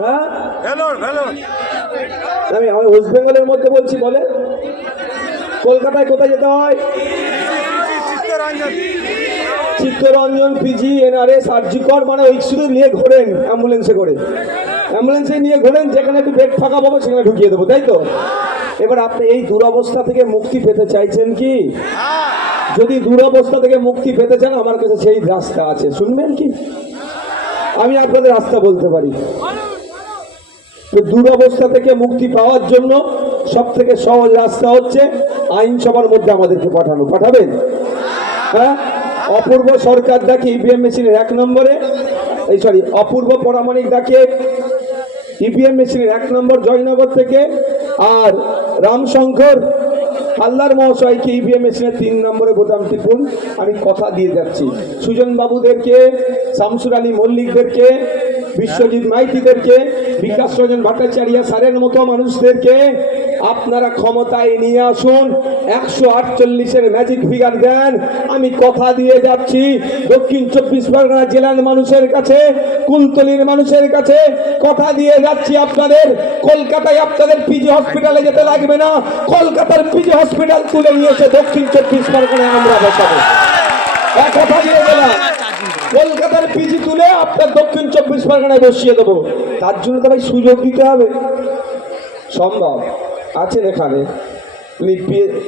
হ্যাঁ আমি ওয়েস্ট বেঙ্গলের মধ্যে বলছি, বলে কলকাতায় কোথায় যেতে হয়? চিত্তরঞ্জন, পিজি, এনআরএস, আরজিকর, মানে ওই শুধু নিয়ে ঘোরেন অ্যাম্বুলেন্সে করে, অ্যাম্বুলেন্সে নিয়ে ঘোরেন, যেখানে একটু বেড ফাঁকা পাবো সেখানে ঢুকিয়ে দেবো, তাই তো? এবার আপনি এই দুরবস্থা থেকে মুক্তি পেতে চাইছেন কি? যদি দুরবস্থা থেকে মুক্তি পেতে চান, আমার কাছে সেই রাস্তা আছে, শুনবেন কি? আমি আপনাদের রাস্তা বলতে পারি। তো দুরবস্থা থেকে মুক্তি পাওয়ার জন্য সব থেকে সহজ রাস্তা হচ্ছে আইনসভার মধ্যে আমাদেরকে পাঠাবেন। হ্যাঁ, অপূর্ব সরকার ডাকে ইভিএম মেশিনের 1 নম্বরে, অপূর্ব পরামানিক ডাকে ইভিএম মেশিনের 1 নম্বর জয়নগর থেকে, আর রামশঙ্কর হালদার মহাশয়কে ইভিএম মেশিনের 3 নম্বরে বোতাম টিপুন। আমি কথা দিয়ে যাচ্ছি, সুজন বাবুদেরকে, শামসুর আলী মল্লিকদেরকে, বিশ্বজিৎ মাইতিদেরকে, বিকাশ রঞ্জন ভট্টাচার্য স্যারের মতো মানুষদেরকে আপনারা ক্ষমতায় নিয়ে আসুন, 148-এর ম্যাজিক ফিগার দেন। আমি কথা দিয়ে যাচ্ছি, দক্ষিণ 24 পরগনা জেলার মানুষের কাছে, কুলতলির মানুষের কাছে কথা দিয়ে যাচ্ছি, আপনাদের কলকাতায় আপনাদের পিজি হসপিটালে যেতে লাগবে না। কলকাতার পিজি হসপিটাল তুলে নিয়েছে দক্ষিণ 24 পরগনায় আমরা বসাবো। কথা দিয়ে গেলাম, কলকাতার পিজি তুলে আপনার দক্ষিণ 24 পরগনায় বসিয়ে দেবো। তার জন্য তো ভাই সুযোগ দিতে হবে। সম্ভব আছেন এখানে,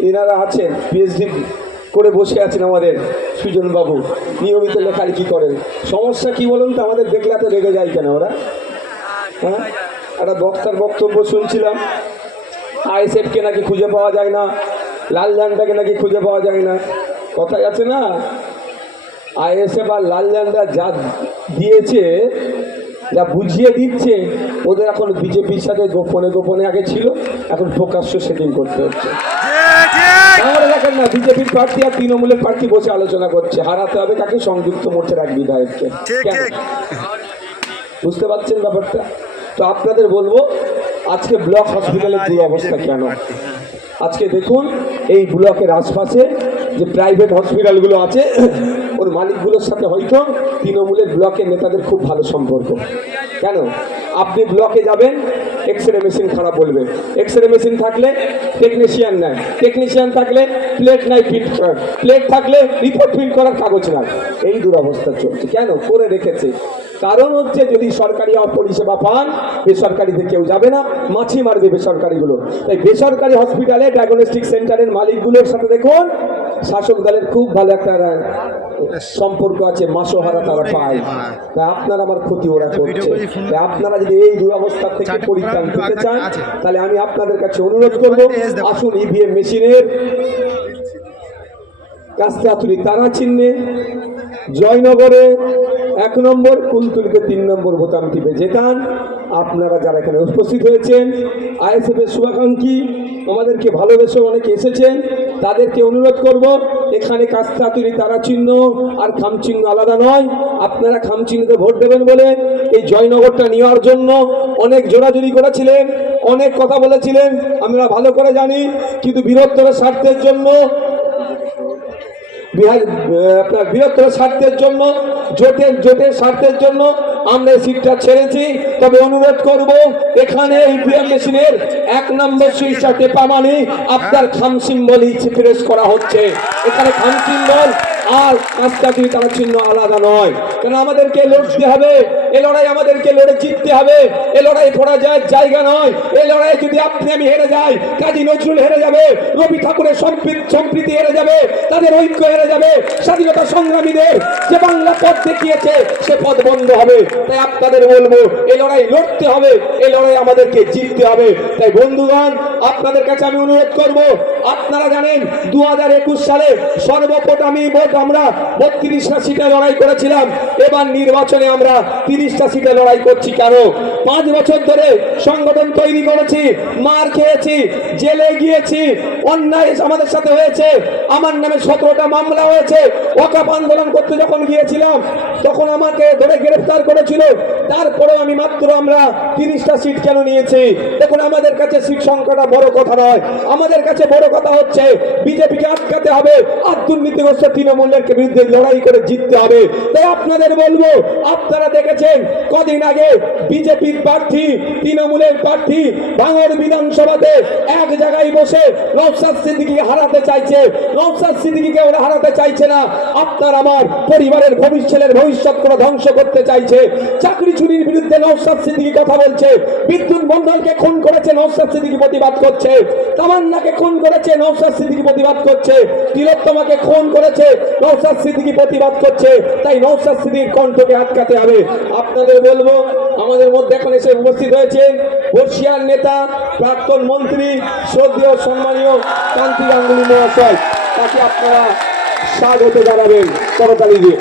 এনারা আছেন, পিএইচডি করে বসে আছেন আমাদের সুজনবাবু, নিয়মিত লেখালেখি করেন। সমস্যা কি বলুন তো? আমাদের দেখলে এত রেগে যায় কেন ওরা? হ্যাঁ, একটা বক্তার বক্তব্য শুনছিলাম, আইএসএফকে নাকি খুঁজে পাওয়া যায় না, লাল ঝান্ডাকে নাকি খুঁজে পাওয়া যায় না। কথাই আছে না, আইএসএফ আর লাল ঝান্ডা যা দিয়েছে, যা বুঝিয়ে দিচ্ছে, ওদের এখন বিজেপির সাথে গোপনে গোপনে আগে ছিল, এখন প্রকাশ্য সেটিং করতে হচ্ছে। আমরা দেখেন না, বিজেপির প্রার্থী আর তৃণমূলের প্রার্থী বসে আলোচনা করছে হারাতে হবে কাকে, সংযুক্ত মোর্চার এক বিধায়ককে। কেন? বুঝতে পারছেন ব্যাপারটা? তো আপনাদের বলবো, আজকে ব্লক হসপিটালের দুরবস্থা কেন? আজকে দেখুন, এই ব্লকের আশপাশে যে প্রাইভেট হসপিটালগুলো আছে, ওর মালিকগুলোর সাথে হয়তো তৃণমূলের ব্লকের নেতাদের খুব ভালো সম্পর্ক। কেন? আপনি ব্লকে যাবেন, এক্সরে মেশিন খারাপ বলবে, এক্সরে মেশিন থাকলে টেকনিশিয়ান নেয়, টেকনিশিয়ান থাকলে প্লেট নাই প্রিন্ট করার, প্লেট থাকলে রিপোর্ট প্রিন্ট করার কাগজ নাই। এই দুরবস্থা চলছে। কেন করে রেখেছে? কারণ হচ্ছে, যদি সরকারি পরিষেবা পান, বেসরকারিতে কেউ যাবে না, মাছি মারবে বেসরকারিগুলো। তাই বেসরকারি হসপিটালে ডায়াগনস্টিক সেন্টারের মালিকগুলোর সাথে দেখুন শাসক দলের খুব ভালো একটা সম্পর্ক আছে, মাসোহারা তারা পায়। তাই আপনার আমার ক্ষতি ওরা করছে। তাই আপনারা যদি এই দুরবস্থা থেকে পরিত্রাণ পেতে চান, তাহলে আমি আপনাদের কাছে অনুরোধ করব, আসুন ইভিএম মেশিনের কাস্তাতুলি তারা চিহ্নে জয়নগরে 1 নম্বর, কুলতলিতে 3 নম্বর বোতাম টিপে যেতান। আপনারা যারা এখানে উপস্থিত হয়েছেন, আইএসএফের শুভাকাঙ্ক্ষী, আমাদেরকে ভালোবেসে অনেকে এসেছেন, তাদেরকে অনুরোধ করব, এখানে কাস্তাতুলি তারা চিহ্ন আর খাম চিহ্ন আলাদা নয়। আপনারা খাম চিহ্নতে ভোট দেবেন বলে এই জয়নগরটা নেওয়ার জন্য অনেক জোরাজুরি করেছিলেন, অনেক কথা বলেছিলেন, আমরা ভালো করে জানি। কিন্তু বৃহত্তর স্বার্থের জন্য, আপনার বৃহত্তর স্বার্থের জন্য, জোটের স্বার্থের জন্য আমরা এই সিটটা ছেড়েছি। তবে অনুরোধ করব, এখানে ইভিএম মেশিনের 1 নম্বর সুইচটা টেপা মানে আপনার খাম সিম্বলই প্রেস করা হচ্ছে। এখানে খাম সিম্বল আর কাস্তাতুলি তারা চিহ্ন আলাদা নয়। কারণ আমাদেরকে লড়তে হবে, এ লড়াই আমাদেরকে লড়ে জিততে হবে। এ লড়াই পরাজয়ের জায়গা নয়। এই লড়াই যদি আপনি আমি হেরে যাই, কাজী নজরুল হেরে যাবে, রবি ঠাকুরের সম্প্রীতি হেরে যাবে, তাদের ঐক্য হেরে যাবে, স্বাধীনতা সংগ্রামীদের যে বাংলা পথ দেখিয়েছে সে পথ বন্ধ হবে। তাই আপনাদের বলবো, এই লড়াই লড়তে হবে, এই লড়াই আমাদেরকে জিততে হবে। তাই বন্ধুগণ, আপনাদের কাছে আমি অনুরোধ করব, আপনারা জানেন 2021 সালে সর্বপ্রথমই ভোট আমরা 32টা সিটে লড়াই করেছিলাম। এবার নির্বাচনে আমরা 30টা সিটে লড়াই করছি। কেন? 5 বছর ধরে সংগঠন তৈরি করেছি, মার খেয়েছি, জেলে গিয়েছি, অন্যায় আমাদের সাথে হয়েছে, আমার নামে 17টা মামলা হয়েছে। ওয়াকফ আন্দোলন করতে যখন গিয়েছিলাম তখন আমাকে ধরে গ্রেফতার করেছিল। তারপরেও আমরা 30টা সিট কেন নিয়েছি? দেখুন, আমাদের কাছে সিট সংখ্যাটা বড় কথা নয়, আমাদের কাছে বড় কথা হচ্ছে বিজেপিকে আটকাতে হবে আর দুর্নীতিগ্রস্ত তৃণমূল তৃণমূলের বিরুদ্ধে লড়াই করে জিততে হবে। তাই আপনাদের বলবো, আপনারা দেখেছেন কদিন আগে বিজেপির প্রার্থী, তৃণমূলের প্রার্থী ভাঙড় বিধানসভাতে এক জায়গায় বসে নওশাদ সিদ্দিকীকে হারাতে চাইছে। নওশাদ সিদ্দিকীকে ওরা হারাতে চাইছে না, আপনার আমার পরিবারের ছেলের ভবিষ্যৎ করে ধ্বংস করতে চাইছে। চাকরি চুরির বিরুদ্ধে নওশাদ সিদ্দিকী কথা বলছে, বিদ্যুৎ মণ্ডলকে খুন করেছে নওশাদ সিদ্দিকী প্রতিবাদ করছে, তামান্নাকে খুন করেছে নওশাদ সিদ্দিকী প্রতিবাদ করছে, তিলোত্তমাকে খুন করেছে নওশাদ সিদ্দিকী প্রতিবাদ করছে। তাই নওশাদ সিদ্দিকীর কণ্ঠকে আটকাতে হবে। আপনাদের বলবো, আমাদের মধ্যে এখন এসে উপস্থিত হয়েছেন বর্ষিয়ার নেতা, প্রাক্তন মন্ত্রী, শ্রদ্ধেয় সম্মানীয় কান্তি গাঙ্গুলী মহাশয়। তাকে আপনারা স্বাগত জানাবেন করতালি দিয়ে।